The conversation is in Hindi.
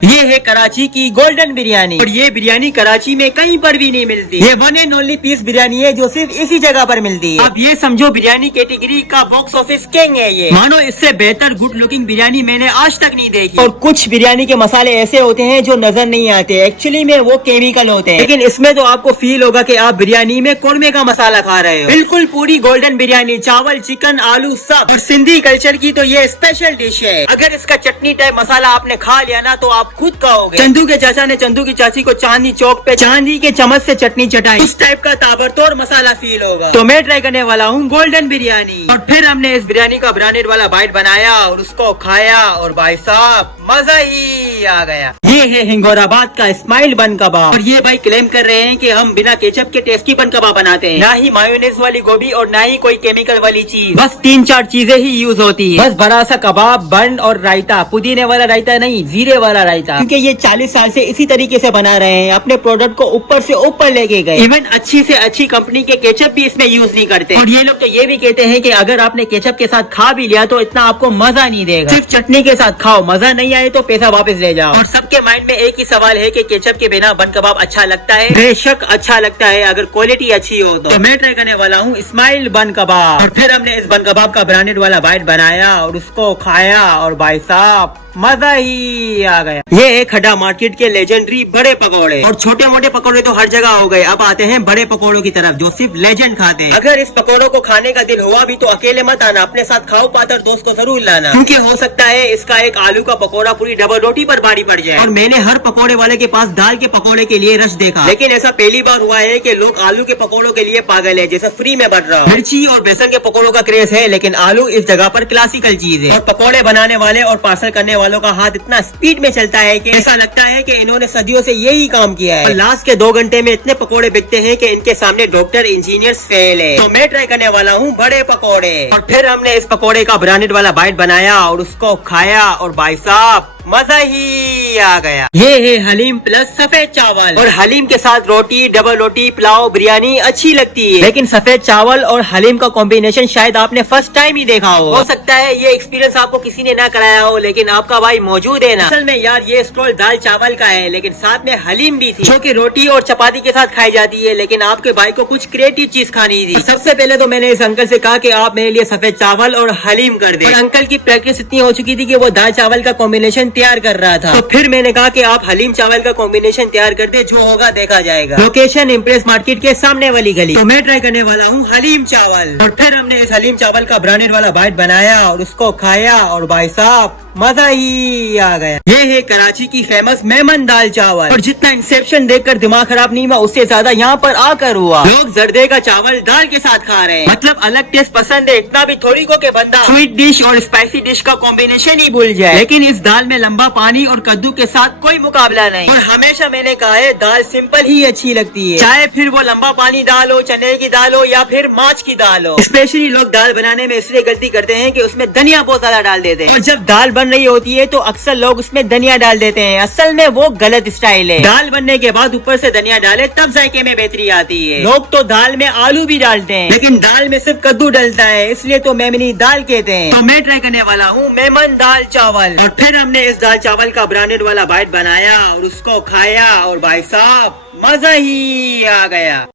ये है कराची की गोल्डन बिरयानी और ये बिरयानी कराची में कहीं पर भी नहीं मिलती। ये one and only piece biryani है जो सिर्फ इसी जगह पर मिलती है। आप ये समझो बिरयानी कैटेगरी का बॉक्स ऑफिस किंग है ये। मानो इससे बेहतर गुड लुकिंग बिरयानी मैंने आज तक नहीं देखी। और कुछ बिरयानी के मसाले ऐसे होते हैं जो नजर नहीं आते, एक्चुअली में वो केमिकल होते हैं, लेकिन इसमें तो आपको फील होगा कि आप बिरयानी में कोरमे का मसाला खा रहे हो। बिल्कुल पूरी गोल्डन बिरयानी, चावल, चिकन, आलू सब। और सिंधी कल्चर की तो ये स्पेशल डिश है। अगर इसका चटनी टाइप मसाला आपने खा लिया ना तो आप खुद कहोगे चंदू के चाचा ने चंदू की चाची को चांदनी चौक पे चांदी के चम्मच से चटनी चटाई, उस टाइप का ताबड़तोड़ मसाला फील होगा। तो मैं ट्राई करने वाला हूँ गोल्डन बिरयानी। और फिर हमने इस बिरयानी का ब्रांडेड वाला बाइट बनाया और उसको खाया और भाई साहब मजा ही आ गया। ये है हिंगोराबाद का स्माइल बन कबाब। और ये भाई क्लेम कर रहे हैं कि हम बिना केचप के टेस्टी बन कबाब बनाते हैं, ना ही मायोनेज वाली गोभी और ना ही कोई केमिकल वाली चीज, बस 3-4 चीजें ही यूज होती है। बस बड़ा सा कबाब, बन और रायता, पुदीने वाला रायता नहीं, जीरे वाला रायता, क्योंकि ये 40 साल से इसी तरीके से बना रहे हैं, अपने प्रोडक्ट को ऊपर से ऊपर लेके गए। इवन अच्छी से अच्छी कंपनी के केचप भी इसमें यूज नहीं करते। और ये लोग तो ये भी कहते हैं कि अगर आपने केचप के साथ खा भी लिया तो इतना आपको मजा नहीं देगा, सिर्फ चटनी के साथ खाओ, मजा नहीं आए तो पैसा वापस ले जाओ। और सबके माइंड में एक ही सवाल है कि केचप के बिना बन कबाब अच्छा लगता है? बेशक अच्छा लगता है अगर क्वालिटी अच्छी हो तो मैं ट्राई करने वाला हूँ स्माइल बन कबाब। और फिर हमने इस बन कबाब का ब्रांडेड वाला बाइट बनाया और उसको खाया और भाई साहब मजा ही आ गया। ये है खड्डा मार्केट के लेजेंडरी बड़े पकौड़े। और छोटे मोटे पकौड़े तो हर जगह हो गए, अब आते हैं बड़े पकौड़ों की तरफ जो सिर्फ लेजेंड खाते हैं। अगर इस पकौड़ों को खाने का दिल हुआ भी तो अकेले मत आना, अपने साथ खाओ पातर दोस्त को जरूर लाना, क्योंकि हो सकता है इसका एक आलू का पकौड़ा पूरी डबल रोटी पर भारी पड़ जाए। और मैंने हर पकौड़े वाले के पास दाल के पकौड़े के लिए रश देखा, लेकिन ऐसा पहली बार हुआ है कि लोग आलू के पकौड़ों के लिए पागल है, जैसे फ्री में बढ़ रहा। मिर्ची और बेसन के पकौड़ों का क्रेज है, लेकिन आलू इस जगह पर क्लासिकल चीज है। और पकौड़े बनाने वाले और पार्सल करने वालों का हाथ इतना स्पीड में चलता है कि ऐसा लगता है कि इन्होंने सदियों से यही काम किया है। और लास्ट के 2 घंटे में इतने पकोड़े बिकते हैं कि इनके सामने डॉक्टर इंजीनियर्स फेल है। तो मैं ट्राई करने वाला हूँ बड़े पकोड़े। और फिर हमने इस पकोड़े का ब्रांडेड वाला बाइट बनाया और उसको खाया और भाई साहब मजा ही आ गया। ये है हलीम प्लस सफेद चावल। और हलीम के साथ रोटी, डबल रोटी, पुलाव, बिरयानी अच्छी लगती है, लेकिन सफेद चावल और हलीम का कॉम्बिनेशन शायद आपने फर्स्ट टाइम ही देखा हो सकता है ये एक्सपीरियंस आपको किसी ने ना कराया हो, लेकिन आपका भाई मौजूद है ना। असल में यार ये स्टॉल दाल चावल का है, लेकिन साथ में हलीम भी थी जो कि रोटी और चपाती के साथ खाई जाती है, लेकिन आपके भाई को कुछ क्रिएटिव चीज खानी थी। सबसे पहले तो मैंने इस अंकल से कहा कि आप मेरे लिए सफेद चावल और हलीम कर दे। और अंकल की प्रैक्टिस इतनी हो चुकी थी कि वो दाल चावल का कॉम्बिनेशन तैयार कर रहा था। तो फिर मैंने कहा कि आप हलीम चावल का कॉम्बिनेशन तैयार कर दे, जो होगा देखा जाएगा। लोकेशन इम्प्रेस मार्केट के सामने वाली गली। तो मैं ट्राई करने वाला हूँ हलीम चावल। और फिर हमने इस हलीम चावल का ब्रांडेड वाला बाइट बनाया और उसको खाया और भाई साहब मजा ही आ गया। ये है कराची की फेमस मेमन दाल चावल। और जितना इंसेप्शन देखकर दिमाग खराब नहीं हुआ, उससे ज्यादा यहाँ पर आकर हुआ। लोग जर्दे का चावल दाल के साथ खा रहे हैं, मतलब अलग टेस्ट पसंद है। इतना भी थोड़ी को के बंदा स्वीट डिश और स्पाइसी डिश का कॉम्बिनेशन ही भूल जाए, लेकिन इस दाल में लंबा पानी और कद्दू के साथ कोई मुकाबला नहीं। और हमेशा मैंने कहा है दाल सिंपल ही अच्छी लगती है, चाहे फिर वो लंबा पानी दाल हो, चने की दाल हो या फिर माछ की दाल हो। स्पेशली लोग दाल बनाने में इसलिए गलती करते हैं कि उसमें धनिया बहुत ज्यादा डाल देते हैं, और जब दाल बन रही होती है तो अक्सर लोग उसमें धनिया डाल देते हैं। असल में वो गलत स्टाइल है। दाल बनने के बाद ऊपर से धनिया डाले तब जायके में बेहतरी आती है। लोग तो दाल में आलू भी डालते हैं, लेकिन दाल में सिर्फ कद्दू डलता है, इसलिए तो मेमनी दाल कहते हैं। तो मैं ट्राई करने वाला हूँ मेमन दाल चावल। और फिर हमने इस दाल चावल का ब्रांडेड वाला बाइट बनाया और उसको खाया और भाई साहब मजा ही आ गया।